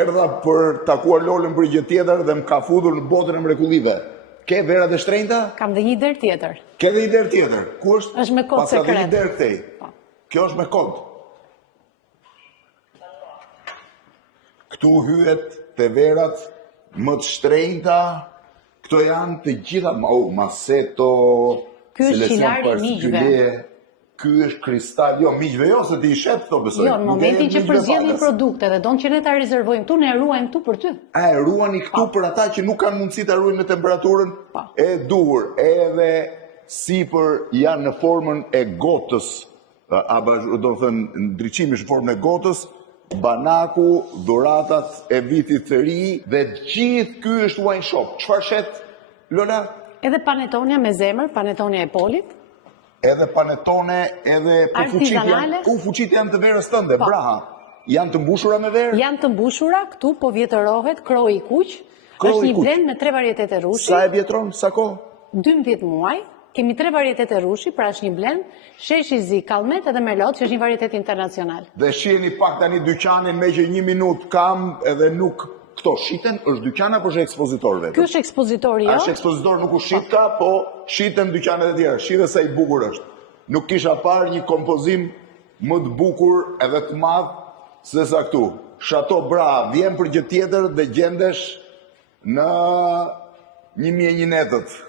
erdha për takuar Lolën për gjë tjetër dhe më ka futur në botën e mrekullive. Ke verat e shtrenjta? Kam dhe një der tjetër. Ke dhe një der tjetër. Ku është? Është me kod sekret. Pas ka dhe një der këtej. Kjo është me kod. Këtu hyet të verat më të shtrenjta, këto janë të gjitha, Maseto, Ky është qilari i miqve. Ky është kristal, jo, miqve jo, se ti i shet këto besoj. Jo, në momentin që përzjedhin produkte dhe donë që ne ta rezervojmë këtu, ne ruajmë këtu për ty. E ruani këtu për ata që nuk kanë mundësi ta ruajnë në temperaturën e duhur, edhe sipër janë në formën e gotës, do të thënë ndriçimi në formën e gotës, banaku, dhuratat e vitit të ri dhe gjithë ky është wine shop. Çfarë shet, Lola? Edhe panetonia me zemër, panetonia e Polit. Edhe panetone, edhe fuqit janë të verës tënde, braha. Janë të mbushura me verë? Janë të mbushura, këtu po vjetërohet kroi i kuq. Është një blend me 3 varietete rushi. Sa e vjetron, sa kohë? 12 muaj. Kemi 3 varietete rushi, pra është një blend, sheshi zi, kalmet edhe merlot, që është një varietet internacional. Dhe shiheni pak tani dyqanin me që 1 minutë kam edhe nuk këto shiten, është dyqan apo është ekspozitor vetëm? Ky është ekspozitori, jo? Është ekspozitor, nuk u shit ka, po shiten dyqanet e tjera. Shite sa i bukur është. Nuk kisha parë një kompozim më të bukur edhe të madh se sa këtu. Chateau Bra vjen për gjë tjetër dhe gjendesh në 1001 netët.